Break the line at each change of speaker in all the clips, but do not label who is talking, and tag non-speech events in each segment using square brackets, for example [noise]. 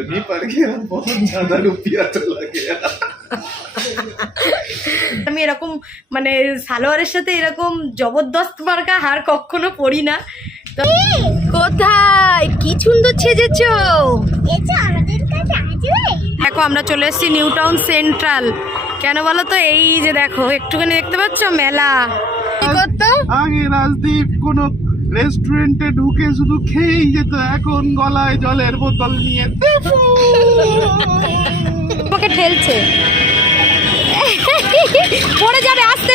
नहीं पड़ गया बहुत ज्यादा रुपया चला गया
আমি এরকম মানে সালোয়ারের সাথে এরকম জবরদস্ত মার্কা হার কখনো পরি না তো কোথায় কি সুন্দর ছেজেছো
এটা আমাদের কাছে আসবে
দেখো আমরা চলে এসেছি নিউ টাউন সেন্ট্রাল কেন বলো তো এই যে দেখো একটুখানি দেখতে পাচ্ছ মেলা কি করতো
আগে রাজদীপ কোন রেস্টুরেন্টে ঢুকে শুধু খেয়েই যেত এখন গলায় জলের বোতল নিয়ে
তোমাকে ঠেলছে। পড়ে যাবে আস্তে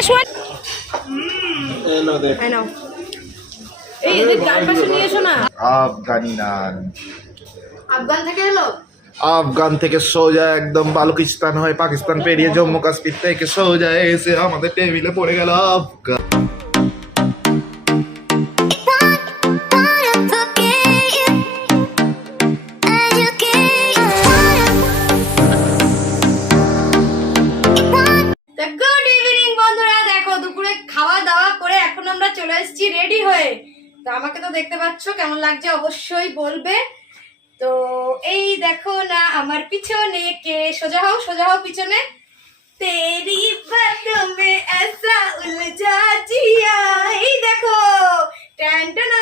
থেকে
আফগান থেকে সোজা একদম বালুকিস্তান হয়ে পাকিস্তান পেরিয়ে জম্মু কাশ্মীর থেকে সোজা এসে আমাদের টেবিলে পড়ে গেল আফগান।
চলে এসেছি রেডি হয়ে তো আমাকে তো দেখতে পাচ্ছ কেমন লাগছে অবশ্যই বলবে তো এই দেখো না আমার পিছনে কে সোজা হও সোজা হও পিছনে তেরি বাতোं में ऐसा उलझा जिया এই দেখো ট্যান টানা।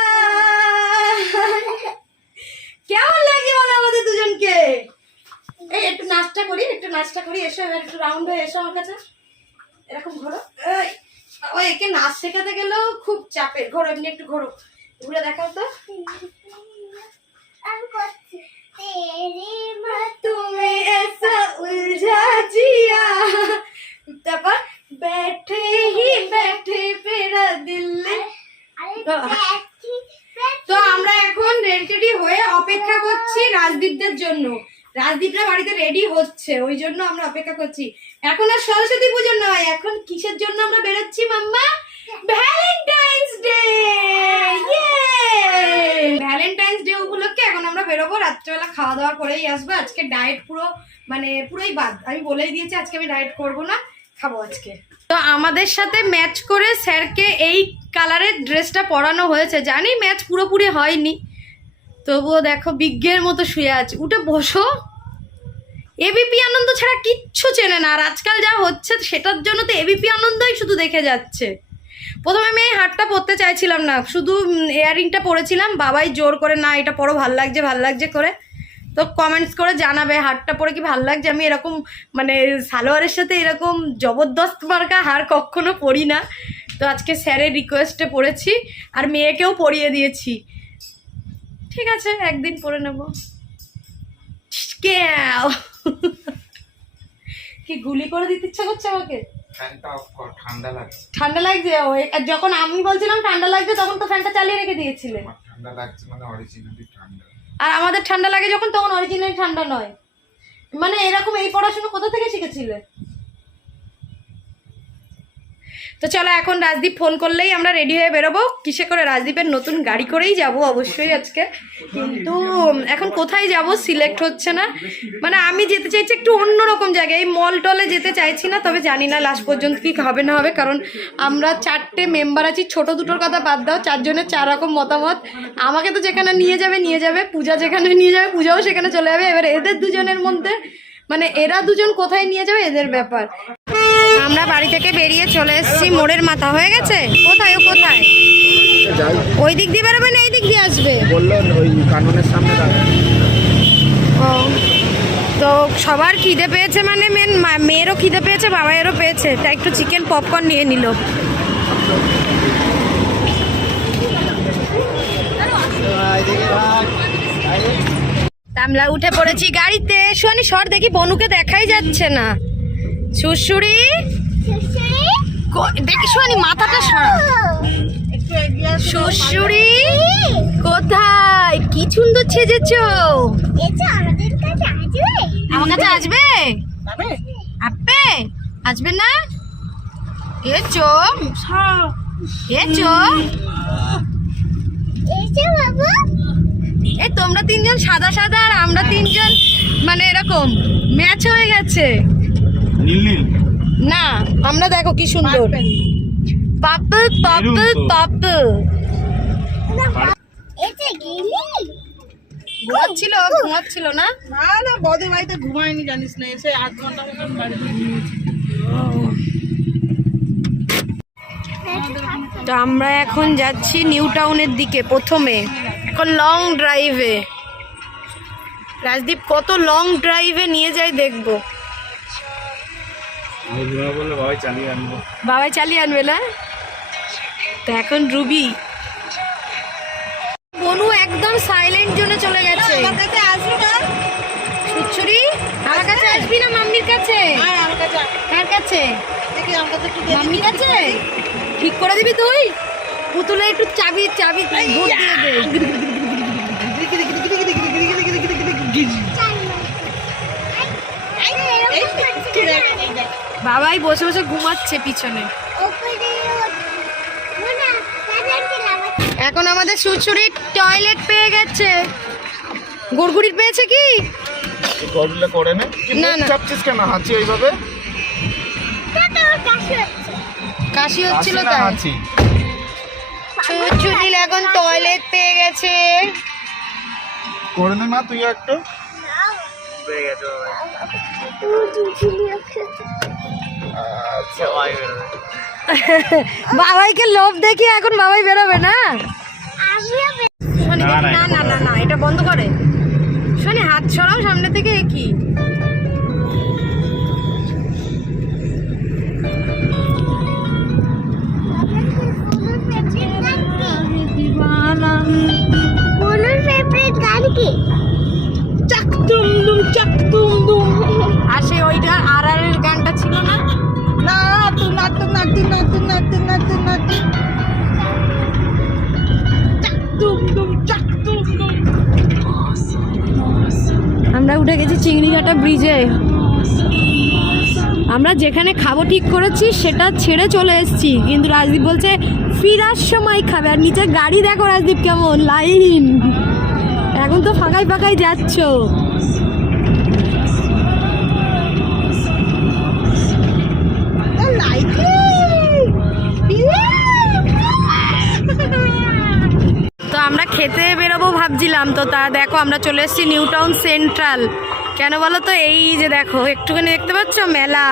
কেমন লাগছে বলো আমাদের দুজনকে এই একটু নাচটা করি একটু নাচটা করি এসো এবার একটু রাউন্ড হয়ে এসো আমার কাছে এরকম ঘোরো এই, ও একে নাচ শেখাতে গেলেও খুব চাপের ঘোরো এমনি একটু ঘোরো ঘুরে দেখাও তো
আমি করছি তেরে
तुम्हें ऐसा उलझा जिया তারপর बैठे ही बैठे मेरा दिल
আরে
তো-
দেখছি
তো আমরা এখন রেডি হয়ে অপেক্ষা করছি রাজদীপদের জন্য রাজদীপরা বাড়িতে রেডি হচ্ছে, ওই জন্য আমরা অপেক্ষা করছি। এখন আর সরস্বতী পুজো নয়, এখন কিসের জন্য আমরা বেরোচ্ছি, মাম্মা? ভ্যালেন্টাইন্স ডে ভ্যালেন্টাইন্স ডে উপলক্ষে এখন আমরা বেরোবো, রাত্রেবেলা খাওয়া দাওয়া করেই আসব। আজকে ডায়েট পুরো মানে পুরোই বাদ। আমি বলেই দিয়েছি, আজকে আমি ডায়েট করব না, খাব আজকে। তো আমাদের সাথে ম্যাচ করে স্যারকে এই কালারের ড্রেসটা পরানো হয়েছে। জানি ম্যাচ পুরোপুরি হয়নি, তবুও দেখো বিজ্ঞের মতো শুয়ে আছে। উঠে বসো। এবিপি আনন্দ ছাড়া কিচ্ছু চেনে না। আর আজকাল যা হচ্ছে, সেটার জন্য তো এবিপি আনন্দই শুধু দেখে যাচ্ছে। প্রথমে আমি এই হারটা পরতে চাইছিলাম না। শুধু ইয়ারিংটা পরেছিলাম। বাবাই জোর করে, না, এটা পরো, ভালো লাগছে ভালো লাগছে করে তো কমেন্টস করে জানাবে, হারটা পরে কি ভালো লাগছে? আমি এরকম মানে সালোয়ারের সাথে এরকম জবরদস্ত মার্কা হার কখনো পরি না। তো আজকে স্যারের রিকোয়েস্টে পড়েছি। আর মেয়েকেও পরিয়ে দিয়েছি। ঠিক আছে, একদিন পরে নেব। ক্যাও। [laughs] কি গুলি করে দিতে ইচ্ছা করছে আমাকে?
ফ্যানটা অফ কর ঠান্ডা লাগছে।
ঠান্ডা লাগছে? ওই আর যখন আমি বলছিলাম ঠান্ডা লাগছে তখন তো ফ্যানটা চালিয়ে রেখে দিয়েছিলে।
ঠান্ডা লাগছে মানে অরিজিনালি ঠান্ডা।
আর আমাদের ঠান্ডা লাগে যখন তখন অরিজিনাল ঠান্ডা নয়। মানে এরকম এই পড়াশোনা কোথা থেকে শিখেছিলে? তো চলো এখন রাজদীপ ফোন করলেই আমরা রেডি হয়ে বেরোবো। কিসে করে রাজদীপের নতুন গাড়ি করেই যাব অবশ্যই আজকে। কিন্তু এখন কোথায় যাব সিলেক্ট হচ্ছে না। মানে আমি যেতে চাইছি একটু অন্যরকম জায়গায়। এই মল টলে যেতে চাইছি না, তবে জানি না লাস্ট পর্যন্ত কি হবে না হবে। কারণ আমরা চারটে মেম্বার আছি, ছোট দুটোর কথা বাদ দাও, চারজনের চার রকম মতামত। আমাকে তো যেখানে নিয়ে যাবে নিয়ে যাবে। পূজা যেখানে নিয়ে যাবে, পূজাও সেখানে চলে যাবে। এবার এদের দুজনের মধ্যে মানে এরা দুজন কোথায় নিয়ে যাবে, এদের ব্যাপার। আমরা বাড়ি থেকে বেরিয়ে চলে এসেছি মোড়ের মাথা হয়ে গেছে? কোথায় ও কোথায়? ওই দিক দিয়ে বেরোবে না এই দিক দিয়ে আসবে? ও তো সবার খিদে পেয়েছে মানে মেন মেয়েরও খিদে পেয়েছে বাবাইয়েরও পেয়েছে তাই একটু চিকেন পপকর্ন নিয়ে নিল। আমরা উঠে পড়েছি গাড়িতে। শোনি সর দেখি বনুকে দেখাই যাচ্ছে না। কো- দেখি শোনি, মাথাটা সরা। শ্বশুরি কোথায়? কি সুন্দর ছেজেছো আমার কাছে আসবে? আপে? আসবে না? এচো এচো
এসে। বাবু
এই তোমরা তিনজন সাদা সাদা আর আমরা তিনজন মানে এরকম, ম্যাচ হয়ে গেছে। না আমরা দেখো কি সুন্দর। পাপল পাপল ঘুমাচ্ছিল ঘুমাচ্ছিল না?
না না বদের বাড়িতে ঘুমায়নি জানিস না এসে আধ ঘণ্টা মতন বাড়িতে
তো আমরা এখন যাচ্ছি নিউ টাউনের দিকে প্রথমে। এখন লং ড্রাইভে রাজদীপ কত লং ড্রাইভে নিয়ে যাই দেখব। বাবাই চালিয়ে আনবে না? তো এখন রুবি। বনু একদম সাইলেন্ট জোনে চলে গেছে।
আমার কাছে আসবি না?
আমার কাছে আসবি না মাম্মির কাছে?
আমার কাছে
কার কাছে?
দেখি আমার কাছে একটু
মাম্মির কাছে? ঠিক করে দিবি তুই? পুতুলে একটু চাবি চাবি ভোট দিয়ে দে
এই দেখ, এই দেখ, এই দেখ।
বাবাই বসে বসে ঘুমাচ্ছে পিছনে এখন আমাদের সুচুরির টয়লেট পেয়ে গেছে গুড়গুড়ির পেয়েছে কি
করলে করে নে
না।
চাপছিস কেন হাঁচি ওইভাবে
কাশি হচ্ছিল তাই
হাঁচি
সুচুরিল এখন টয়লেট পেয়ে গেছে
করে নে মা তুই একটু আচ্ছা [laughs]
বাবাইকে লোভ দেখি এখন বাবাই বেরোবে না? শোনি, না না না না এটা বন্ধ করে। শোনি হাত ছড়াও সামনে থেকে কি?
চাক দুম দুম চাক দুম [laughs]
আর সেই ওইটা আর আর গানটা ছিল না? আমরা উঠে গেছি চিংড়িঘাটা ব্রিজে আমরা যেখানে খাব ঠিক করেছি, সেটা ছেড়ে চলে এসেছি। কিন্তু রাজদীপ বলছে, ফিরার সময় খাবে। আর নিচে গাড়ি দেখো রাজদীপ কেমন, লাইন। এখন তো ফাঁকাই ফাঁকাই যাচ্ছ তো আমরা খেতে বেরোবো ভাবছিলাম। তো তা দেখো, আমরা চলে এসেছি নিউ টাউন সেন্ট্রাল। কেন বলো তো? এই যে দেখো, একটুখানি দেখতে পাচ্ছ? মেলা।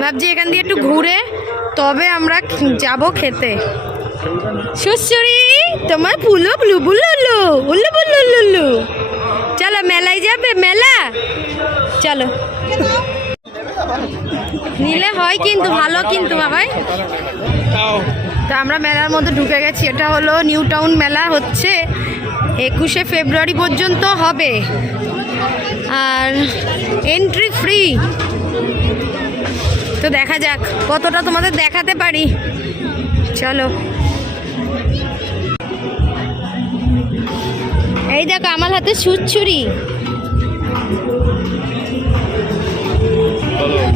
ভাবছি এখান দিয়ে একটু ঘুরে তবে আমরা যাব খেতে। সুশ্রী, তোমার পুলো ব্লু বুলু উল্লু বুল্লু লুল্লু চলো, মেলায় যাবে, মেলা। চলো। নিলে হয় কিন্তু, ভালো কিন্তু, বাবাই। তা আমরা মেলার মধ্যে ঢুকে গেছি। এটা হলো নিউ টাউন মেলা হচ্ছে। একুশে ফেব্রুয়ারি পর্যন্ত হবে। আর এন্ট্রি ফ্রি। তো দেখা যাক, কতটা তোমাদের দেখাতে পারি। চলো। এই দেখো, আমার হাতে সুচ্ছুরি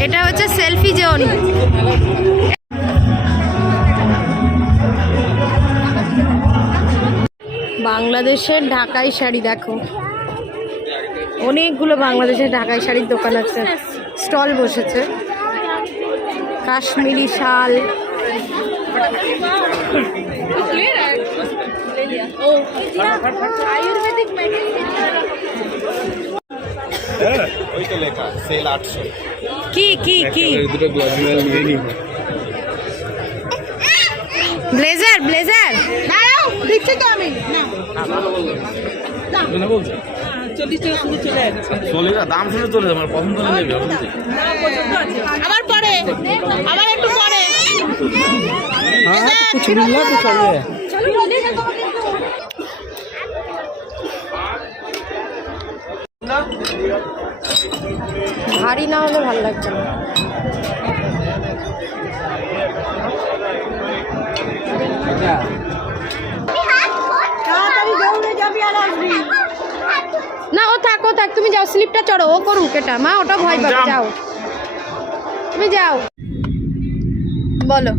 এটা হচ্ছে সেলফি জোন। বাংলাদেশের ঢাকাই শাড়ি দেখো। অনেকগুলো বাংলাদেশের ঢাকাই শাড়ির দোকান আছে। স্টল বসেছে। কাশ্মীরি শাল। আয়ুর্বেদিক কি কি? কি ব্লেজার। ব্লেজার?
দিচ্ছি তো আমি। না চল্লিশ টাকা শুধু চলে যাচ্ছে
চলে যা দাম শুনে চলে যাবে পছন্দ হলে নেবে
আবার পরে আবার একটু পরে।
ভারী না হলে ভালো লাগছে না।
তাড়াতাড়ি দৌড়ে যাবি আর আসবি
না ও থাক থাক তুমি যাও স্লিপটা চড়ো ও করুক এটা। মা ওটা ভয় পাবে
যাও।
তুমি যাও। বলো।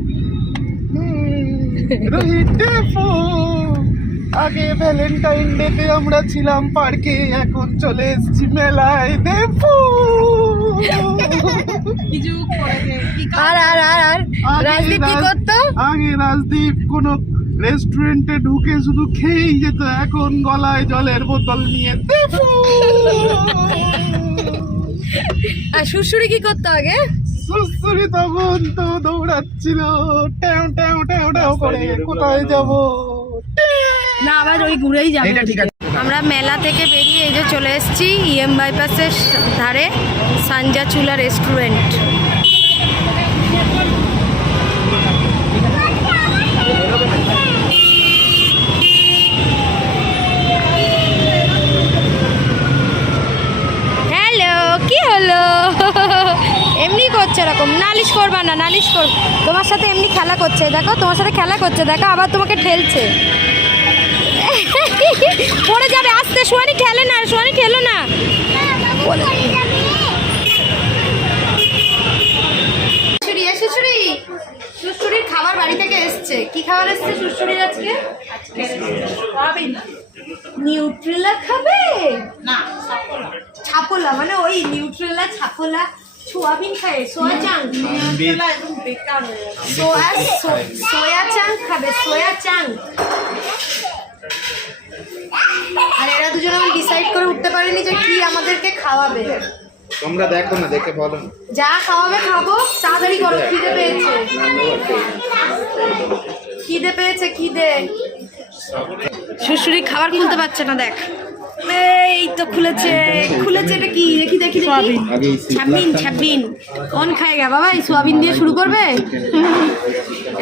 আগে ভ্যালেন্টাইন ডেতে আমরা ছিলাম পার্কে এখন চলে এসেছি মেলায়। দেবু
আর আর আর আর রাজদীপ কি করতো?
আগে রাজদীপ কোনো রেস্টুরেন্টে ঢুকে শুধু খেয়েই যেত এখন গলায় জলের বোতল নিয়ে দেবো।
আর শ্বশুরি কি করতে আগে?
শ্বশুরি তখন তো দৌড়াচ্ছিল। ট্যাও ট্যাও ট্যাও ট্যাও করে কোথায় যাব?
না আবার ওই ঘুরেই যাবে।
এটা ঠিক আছে।
আমরা মেলা থেকে বেরিয়ে এই যে চলে এসেছি ইএম বাইপাসের ধারে সানজা চুলা রেস্টুরেন্ট হ্যালো কি হলো এমনি করছে এরকম নালিশ করবা না নালিশ কর। তোমার সাথে এমনি খেলা করছে দেখো তোমার সাথে খেলা করছে দেখো আবার তোমাকে ঠেলছে। পড়ে যাবে আস্তে সোয়ানি খেলে না সোয়ানি খেলো না। খাবার বাড়ি থেকে এসছে। কি খাবার এসছে আজকে? নিউট্রেলা খাবে?
না
ছাপোলা মানে ওই নিউট্রেলা ছাপোলা। সোয়াবিন খায় সোয়া চাং
এগুলা একদম বেকার যাচ্ছে
সোয়া সোয়া চাং খাবে সোয়া চাং আর এরা দুজন আমি ডিসাইড করে উঠতে পারেনি যে কি আমাদেরকে খাওয়াবে।
তোমরা দেখো না দেখে বলো
যা খাওয়াবে খাব তাড়াতাড়ি করো খিদে পেয়েছে। খিদে পেয়েছে খিদে। শ্বশুরি খাবার খুলতে পারছে না দেখ। এই তো খুলেছে খুলেছে এটা কি? দেখি দেখি দেখি। ছাব্বিন ছাব্বিন কোন খায়গা? বাবা এই সোয়াবিন দিয়ে শুরু করবে?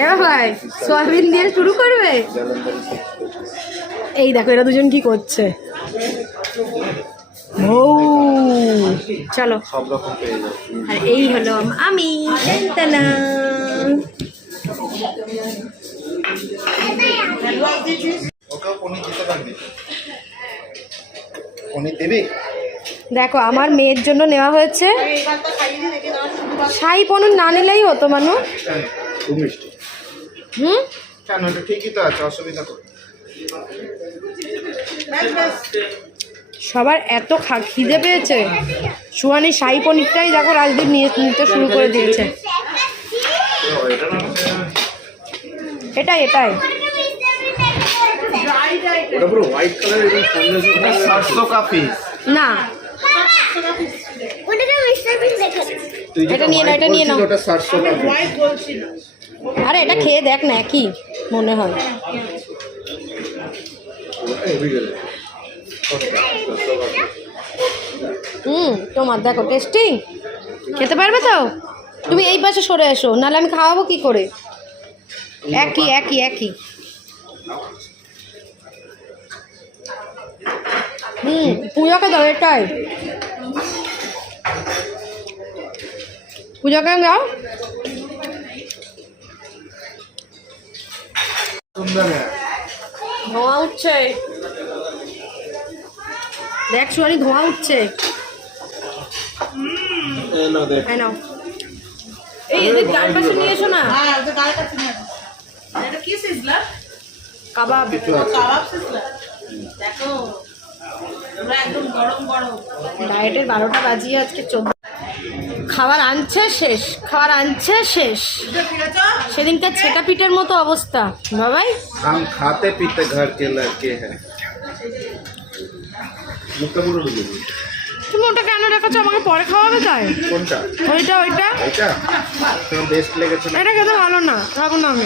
এ ভাই সোয়াবিন দিয়ে শুরু করবে? এই দেখো এরা দুজন কি করছে? ও চলো।
সব রকম পেয়ে যাবে
আর এই হলো আমি।
পনির দেবে?
দেখো আমার মেয়ের জন্য নেওয়া হয়েছে শাহি পনুর না নিলেই হতো
মিষ্টি।
হুম?
কেন ঠিকই তো আছে অসুবিধা
সবার এত খিদে পেয়েছে। সুহানি শাহি পনিরটাই দেখো রাজদীপ নিয়ে নিতে শুরু করে দিয়েছে। এটাই এটাই।
ওটা পুরো হোয়াইট
না
ওটা তো মিস্টার বিন দেখা
এটা নিয়ে নাও, এটা নিয়ে নাও।
ওটা সাতশো কাপি
হোয়াইট বলছি না।
আরে এটা খেয়ে দেখ না একই মনে হয়। হুম তোমার দেখো টেস্টিং খেতে পারবে তো? তুমি এই পাশে সরে এসো নাহলে আমি খাওয়াবো কি করে? একই একই একই। হুম পূজাকে দাও এটাই। পূজাকে দাও।
সুন্দর
ধোঁয়া উঠছে। দেখ সুয়ানি ধোঁয়া উঠছে। এই এদের পাশে নিয়ে এসো না।
হ্যাঁ
কাবাব।
কাবাব দেখো পুরো একদম গরম গরম
ডায়েটের বারোটা বাজিয়ে আজকে চোদ্দ খাবার আনছে শেষ খাবার আনছে শেষ। সেদিনকার ছেটা পিঠের মতো অবস্থা। বাবাই?
হাম খাতে পিতে ঘর কে লড়কে হ্যাঁ
তুমি ওটা কেন রেখেছো? আমাকে পরে খাওয়াবে তাই?
কোনটা?
ওইটা ওইটা?
এটা বেস্ট লেগেছে
এটা খেতে ভালো না রাখুন আমি।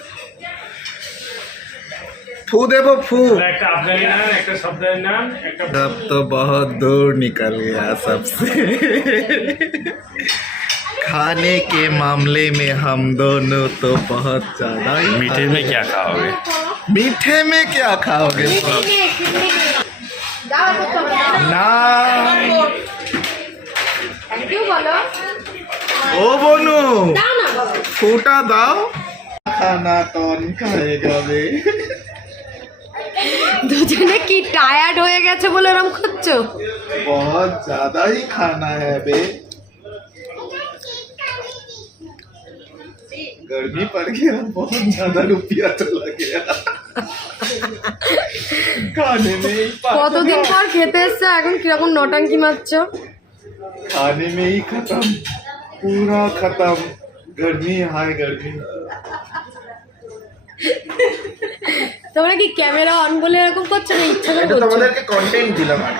फू देवो फू
একটা আফগানি নান একটা সবদারি নান একটা
अब तो बहुत दूर निकल गया सबसे खाने के मामले में हम दोनों तो बहुत ज्यादा ही
मीठे में क्या खाओगे
मीठे में क्या खाओगे ना
থ্যাংক ইউ বলো
ও বনু
দাও না বাবা
ফুটা দাও खाना कौन खाएगा बे
দুজনে কি টায়ার্ড হয়ে গেছে বলে এরম করছো
बहुत ज्यादा ही खाना है बे गर्मी पड़ गया बहुत ज्यादा रुपया चला गया खाने में ही पा-
কতদিন পর খেতে এসছে এখন কিরকম নটাঙ্কি মারছো
खाने में ही खत्म पूरा खत्म गर्मी हाय गर्मी
তোমরা কি ক্যামেরা অন বলে এরকম করছ না? ইচ্ছা করে করছ?
তোমাদেরকে কন্টেন্ট দিলাম আর।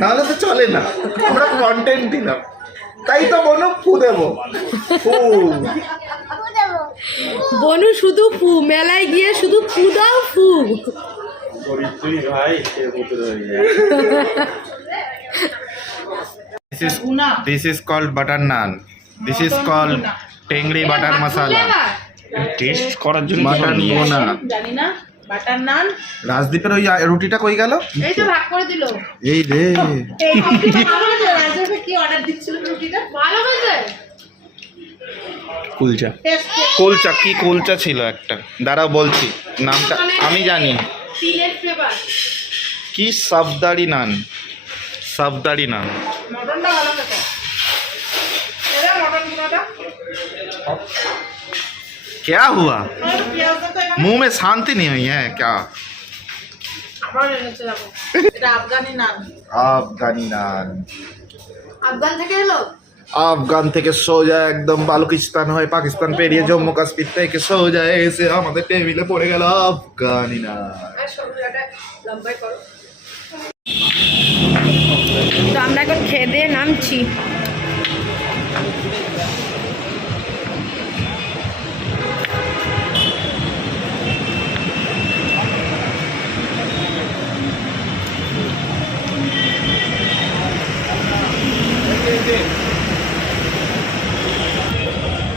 নাহলে তো চলে না। আমরা কন্টেন্ট দিলাম। তাই তো মনে ফু দেবো। ফু।
বনু শুধু ফু মেলায় গিয়ে শুধু ফু দাও ফু।
এর মতো This is this is called butter naan. This is called tangri butter masala
taste করার জন্য
মাটন বোনা।
জানি না বাটার নান
রাজদীপের ওই রুটিটা কই গেল?
এই তো ভাগ করে দিল।
এই রে।
এই ভালো হয়েছে? রাজেশ কি অর্ডার দিচ্ছিল রুটিটা?
ভালো হয়েছে।
কুলচা। কুলচা কি কুলচা ছিল একটা? দাঁড়াও বলছি। নামটা আমি জানি। কি সাবদারি নান? সাবদারি নান। क्या हुआ
আর পেঁয়াজটা তো এখানে
मुंह में शांति नहीं हुई है क्या
আবার [laughs] এনেছে দেখো এটা আফগানি নান
আফগানি নান
আফগান থেকে এলো
আফগান থেকে সোজা একদম বালুকিস্তান হয়ে পাকিস্তান পেরিয়ে জম্মু কাশ্মীর থেকে সোজা এসে আমাদের টেবিলে পড়ে গেল আফগানি নান
লম্বাই করো তো আমরা এখন খেয়ে দিয়ে নামছি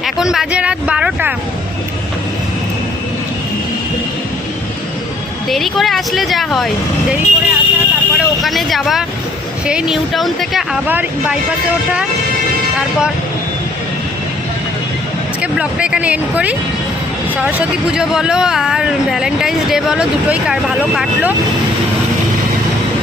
এখন বাজে রাত বারোটা। দেরি করে আসলে যা হয়। দেরি করে আসা, তারপরে ওখানে যাওয়া, সেই নিউ টাউন থেকে আবার বাইপাসে ওঠা, তারপর আজকে ব্লগটা এখানে এন্ড করি। সরস্বতী পুজো বলো আর ভ্যালেন্টাইন্স ডে বলো, দুটোই ভালো কাটলো।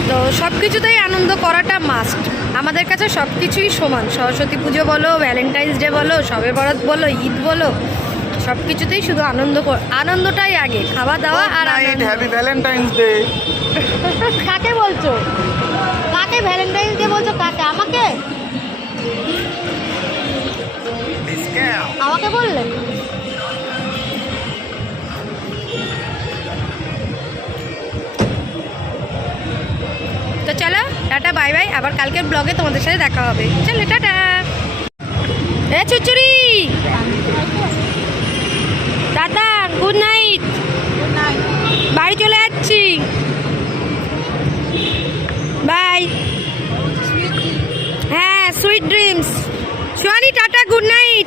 তো সব কিছুতেই আনন্দ করাটা মাস্ট আমাদের কাছে সব কিছুই সমান। সরস্বতী পুজো বলো ভ্যালেন্টাইন্স ডে বলো সবে বরাত বলো ঈদ বলো সব কিছুতেই শুধু আনন্দ কর- আনন্দটাই আগে। খাওয়া দাওয়া আর।
হ্যাপি ভ্যালেন্টাইন্স ডে
কাকে বলছো? কাকে ভ্যালেন্টাইন্স ডে বলছো? কাকে? আমাকে? আমাকে বললে? আবার কালকের ব্লগে তোমাদের সাথে দেখা হবে। চলো, টাটা। এ চুচুরি টাটা গুড নাইট বাড়ি চলে যাচ্ছি। বাই হ্যাঁ সুইট ড্রিমস সোয়ানি টাটা গুড নাইট